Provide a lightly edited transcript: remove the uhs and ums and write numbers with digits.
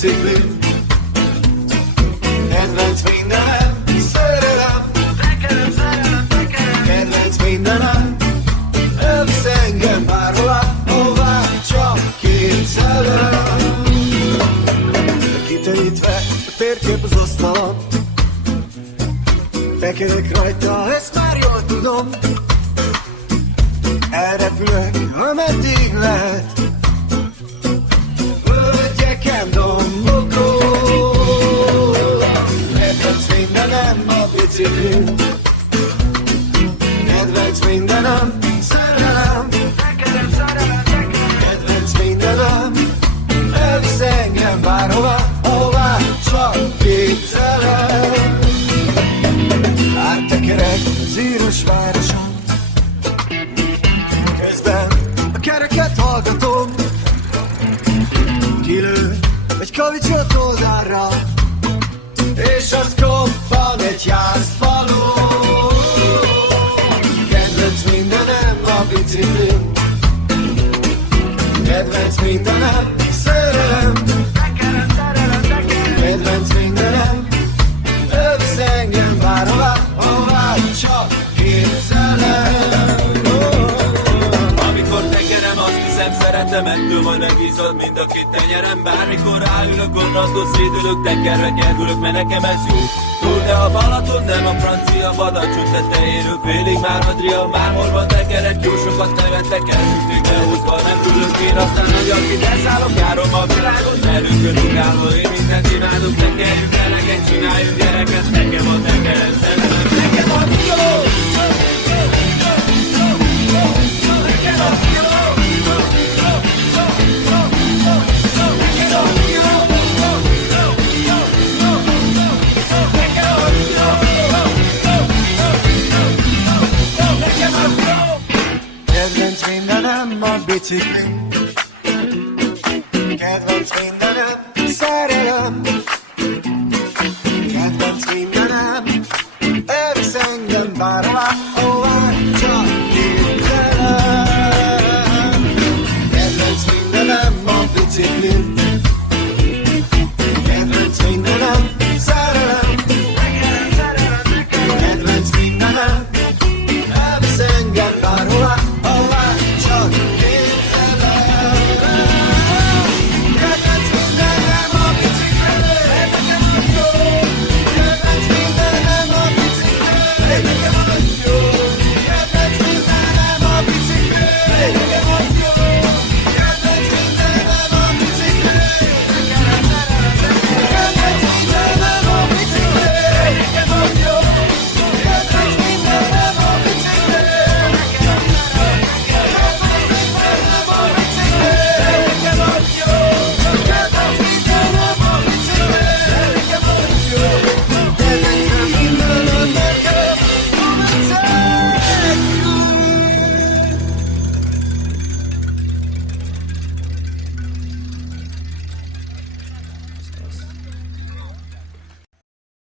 biciklim. Kedvenc mindenem, szerelem. Kedvenc mindenem, elvisz engem bárhová, hová, csak két szellem. Kiterítve a térkép az asztalon, tekerek rajta, ezt már jól tudom. Elrepülök, ameddig lehet, völgyeken, dombokon. Kedvenc mindenem a biciklim. Kedvenc mindenem, szerelem. Kedvenc mindenem, elvisz engem bárhová, ahová, csak két szellem. Áttekerek zíros városon, közben a kereket hallgatom. Kilő egy kavicsot oldalra, és az koppan egy házfalon. Kedvenc mindenem a biciklim. Kedvenc mindenem, szerelem. Kedvenc mindenem, elvisz engem bárhová, ahová, csak két szellem. Amikor tekerem, azt hiszem szeretem, ettől majd megízad mind a két tenyerem. Bármikor ráülök, gondolatot szédülök, tekerve kerülök, mert nekem ez jó. Túl, de a Balaton nem a francia Badacsony tetejéről, félig már Adria, már hol tekerek, jó sokat nevettek el, üsték behúzva, nem ülök én, aztán nagy akit elszállok, járom a világot, előkön ugrálva, én mindent imádok, tekerjünk eleget, csináljunk gyereket, nekem a tekerem szerelem, nekem a jó! Nekem a jó! Kedvenc mindenem a biciklim. Kedvenc mindenem, szerelem. Kedvenc mindenem, elvisz engem bárhová, ahová, csak két szellem. Kedvenc mindenem a biciklim.